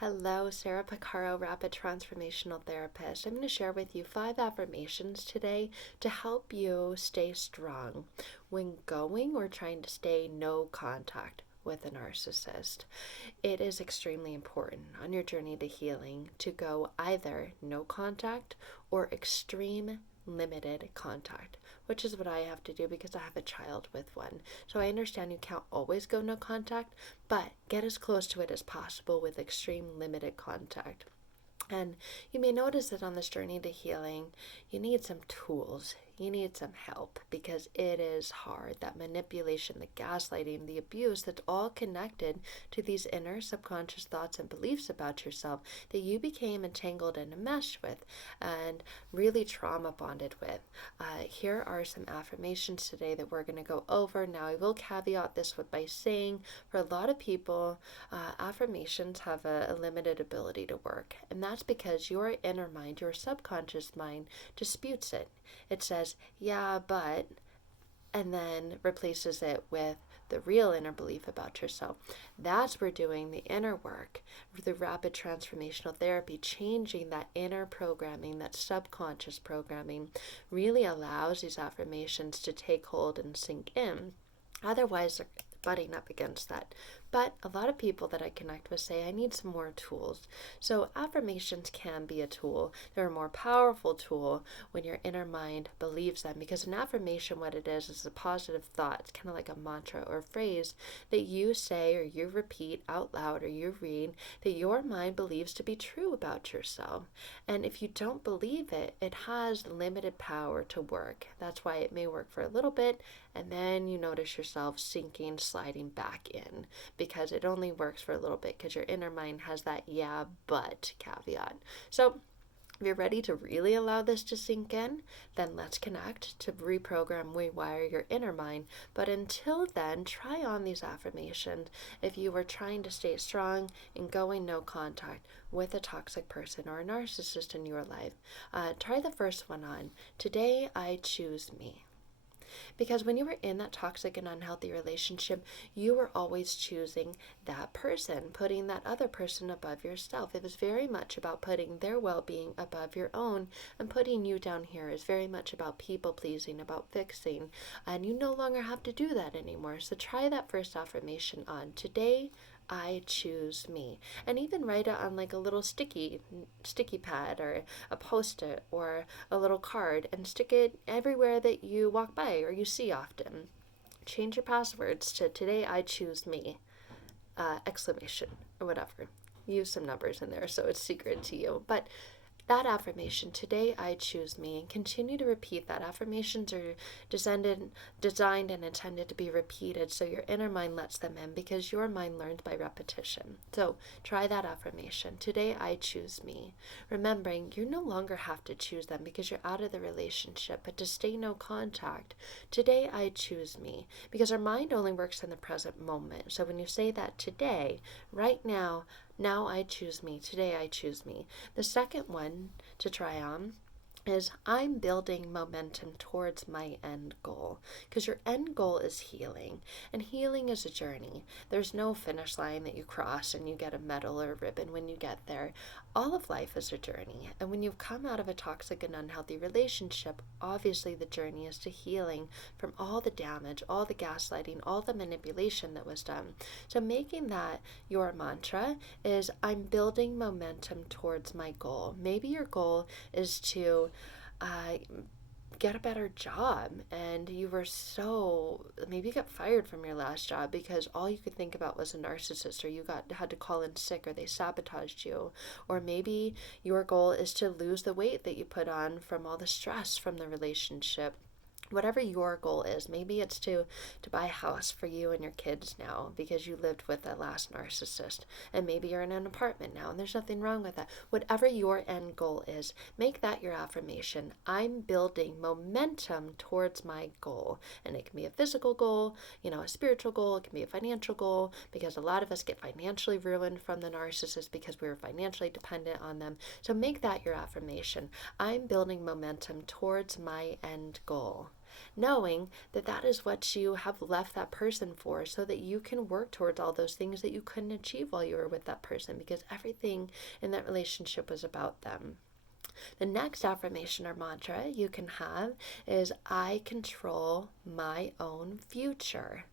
Hello, Sarah Pacaro, Rapid Transformational Therapist. I'm going to share with you 5 affirmations today to help you stay strong when going or trying to stay no contact with a narcissist. It is extremely important on your journey to healing to go either no contact or extreme limited contact, which is what I have to do because I have a child with one. So I understand you can't always go no contact, but get as close to it as possible with extreme limited contact. And you may notice that on this journey to healing, you need some tools. You need some help because it is hard. That manipulation, the gaslighting, the abuse, that's all connected to these inner subconscious thoughts and beliefs about yourself that you became entangled and enmeshed with and really trauma bonded with. Here are some affirmations today that we're going to go over. Now, I will caveat this by saying for a lot of people, affirmations have a limited ability to work. And that's because your inner mind, your subconscious mind, disputes it. It says, yeah, but, and then replaces it with the real inner belief about yourself. That's where doing the inner work, the Rapid Transformational Therapy, changing that inner programming, that subconscious programming, really allows these affirmations to take hold and sink in. Otherwise, they're butting up against that. But a lot of people that I connect with say, I need some more tools. So affirmations can be a tool. They're a more powerful tool when your inner mind believes them, because an affirmation, what it is a positive thought. It's kind of like a mantra or phrase that you say or you repeat out loud or you read that your mind believes to be true about yourself. And if you don't believe it, it has limited power to work. That's why it may work for a little bit and then you notice yourself sinking, sliding back in, because it only works for a little bit because your inner mind has that yeah, but caveat. So if you're ready to really allow this to sink in, then let's connect to reprogram, rewire your inner mind. But until then, try on these affirmations if you were trying to stay strong in going no contact with a toxic person or a narcissist in your life. Try the first one on. Today, I choose me. Because when you were in that toxic and unhealthy relationship, you were always choosing that person, putting that other person above yourself. It was very much about putting their well-being above your own, and putting you down here is very much about people pleasing, about fixing, and you no longer have to do that anymore. So try that first affirmation on. Today, I choose me. And even write it on like a little sticky pad or a post-it or a little card and stick it everywhere that you walk by or you see often. Change your passwords to today I choose me, exclamation or whatever. Use some numbers in there so it's secret to you. But that affirmation, today I choose me, and continue to repeat that. Affirmations are designed and intended to be repeated so your inner mind lets them in, because your mind learns by repetition. So try that affirmation. Today I choose me. Remembering you no longer have to choose them because you're out of the relationship, but to stay no contact. Today I choose me, because our mind only works in the present moment. So when you say that today, right now, now I choose me. Today I choose me. The second one to try on is I'm building momentum towards my end goal, because your end goal is healing, and healing is a journey. There's no finish line that you cross and you get a medal or a ribbon when you get there. All of life is a journey, and when you've come out of a toxic and unhealthy relationship, obviously the journey is to healing from all the damage, all the gaslighting, all the manipulation that was done. So making that your mantra is I'm building momentum towards my goal. Maybe your goal is to get a better job, and maybe you got fired from your last job because all you could think about was a narcissist, or you had to call in sick, or they sabotaged you. Or maybe your goal is to lose the weight that you put on from all the stress from the relationship. Whatever your goal is, maybe it's to buy a house for you and your kids now because you lived with that last narcissist, and maybe you're in an apartment now and there's nothing wrong with that. Whatever your end goal is, make that your affirmation. I'm building momentum towards my goal, and it can be a physical goal, a spiritual goal, it can be a financial goal, because a lot of us get financially ruined from the narcissist because we were financially dependent on them. So make that your affirmation. I'm building momentum towards my end goal. knowing that that is what you have left that person for, so that you can work towards all those things that you couldn't achieve while you were with that person, because everything in that relationship was about them. The next affirmation or mantra you can have is, I control my own future.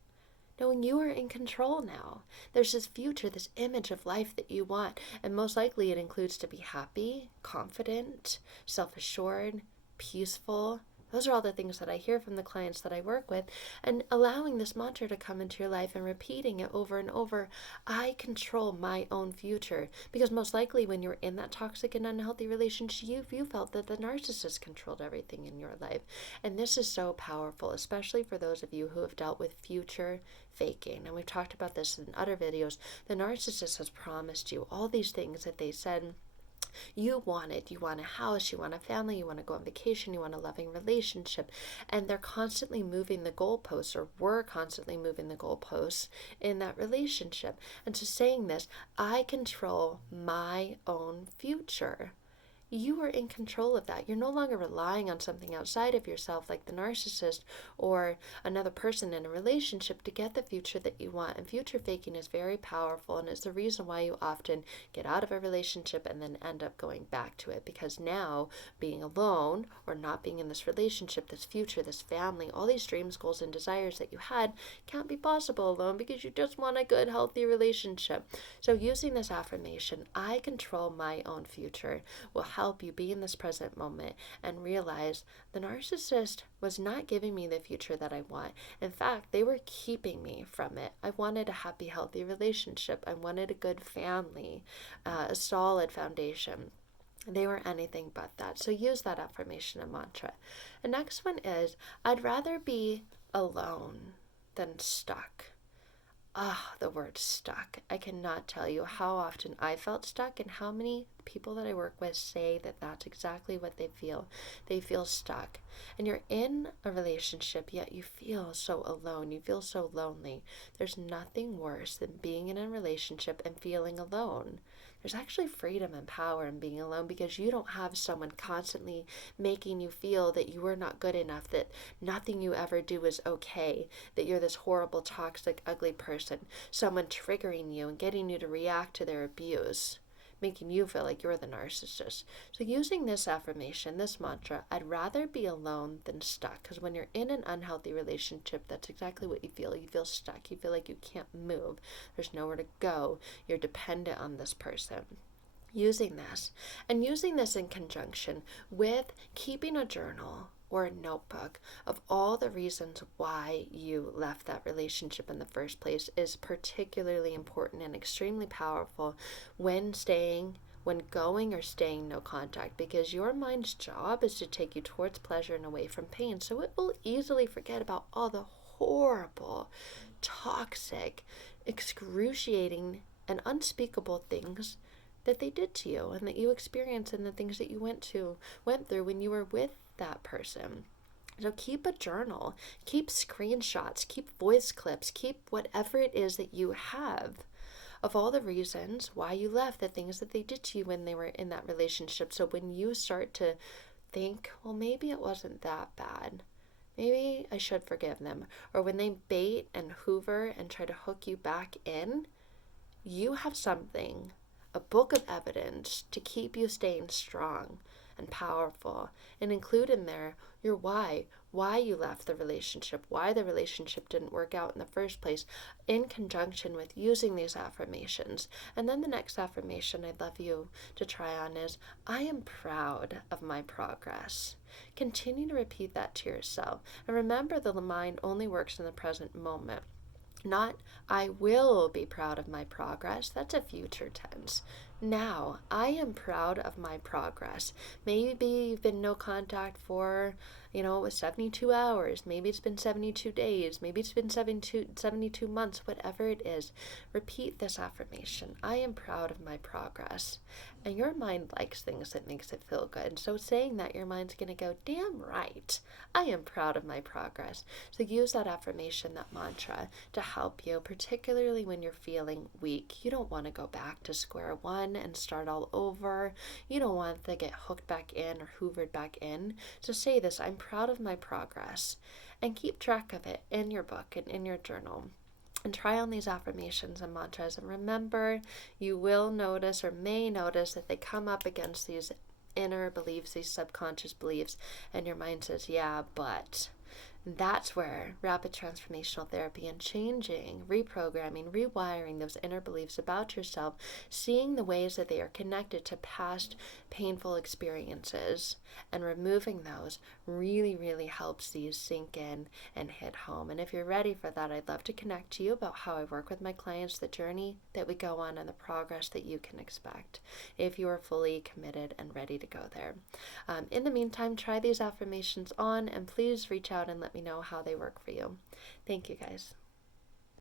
Knowing you are in control now. There's this future, this image of life that you want, and most likely it includes to be happy, confident, self-assured, peaceful. Those are all the things that I hear from the clients that I work with, and allowing this mantra to come into your life and repeating it over and over. I control my own future, because most likely when you're in that toxic and unhealthy relationship, you felt that the narcissist controlled everything in your life. And this is so powerful, especially for those of you who have dealt with future faking. And we've talked about this in other videos. The narcissist has promised you all these things that they said you wanted. You want a house, you want a family, you want to go on vacation, you want a loving relationship. And they're constantly moving the goalposts, or were constantly moving the goalposts in that relationship. And so saying this, I control my own future. You are in control of that. You're no longer relying on something outside of yourself, like the narcissist or another person in a relationship, to get the future that you want. And future faking is very powerful, and it's the reason why you often get out of a relationship and then end up going back to it, because now being alone or not being in this relationship, this future, this family, all these dreams, goals, and desires that you had can't be possible alone, because you just want a good, healthy relationship. So using this affirmation, I control my own future, will help you be in this present moment and realize the narcissist was not giving me the future that I want. In fact, they were keeping me from it. I wanted a happy, healthy relationship. I wanted a good family, a solid foundation. They were anything but that. So use that affirmation and mantra. The next one is, I'd rather be alone than stuck. The word stuck. I cannot tell you how often I felt stuck, and how many people that I work with say that that's exactly what they feel. They feel stuck. And you're in a relationship, yet you feel so alone. You feel so lonely. There's nothing worse than being in a relationship and feeling alone. There's actually freedom and power in being alone, because you don't have someone constantly making you feel that you are not good enough, that nothing you ever do is okay, that you're this horrible, toxic, ugly person, someone triggering you and getting you to react to their abuse, making you feel like you're the narcissist. So using this affirmation, this mantra, I'd rather be alone than stuck. Because when you're in an unhealthy relationship, that's exactly what you feel. You feel stuck. You feel like you can't move. There's nowhere to go. You're dependent on this person. Using this, and using this in conjunction with keeping a journal or a notebook of all the reasons why you left that relationship in the first place, is particularly important and extremely powerful when going or staying no contact, because your mind's job is to take you towards pleasure and away from pain. So it will easily forget about all the horrible, toxic, excruciating, and unspeakable things that they did to you and that you experienced, and the things that you went through when you were with that person. So keep a journal, keep screenshots, keep voice clips, keep whatever it is that you have of all the reasons why you left, the things that they did to you when they were in that relationship. So when you start to think, well, maybe it wasn't that bad, maybe I should forgive them, or when they bait and hoover and try to hook you back in, you have something, a book of evidence to keep you staying strong and powerful, and include in there your why you left the relationship, why the relationship didn't work out in the first place, in conjunction with using these affirmations. And then the next affirmation I'd love you to try on is, I am proud of my progress. Continue to repeat that to yourself. And remember, the mind only works in the present moment. Not, I will be proud of my progress. That's a future tense. Now, I am proud of my progress. Maybe you've been no contact for, it was 72 hours. Maybe it's been 72 days. Maybe it's been 72 months, whatever it is. Repeat this affirmation. I am proud of my progress. And your mind likes things that makes it feel good. So saying that, your mind's going to go, damn right, I am proud of my progress. So use that affirmation, that mantra, to help you, particularly when you're feeling weak. You don't want to go back to square one. on and start all over. You don't want to get hooked back in or hoovered back in. So say this: I'm proud of my progress, and keep track of it in your book and in your journal. And try on these affirmations and mantras. And remember, you will notice or may notice that they come up against these inner beliefs, these subconscious beliefs, and your mind says, yeah, but. That's where rapid transformational therapy and changing, reprogramming, rewiring those inner beliefs about yourself, seeing the ways that they are connected to past painful experiences and removing those really, really helps these sink in and hit home. And if you're ready for that, I'd love to connect to you about how I work with my clients, the journey that we go on, and the progress that you can expect if you are fully committed and ready to go there. In the meantime, try these affirmations on, and please reach out and let me know how they work for you. Thank you, guys.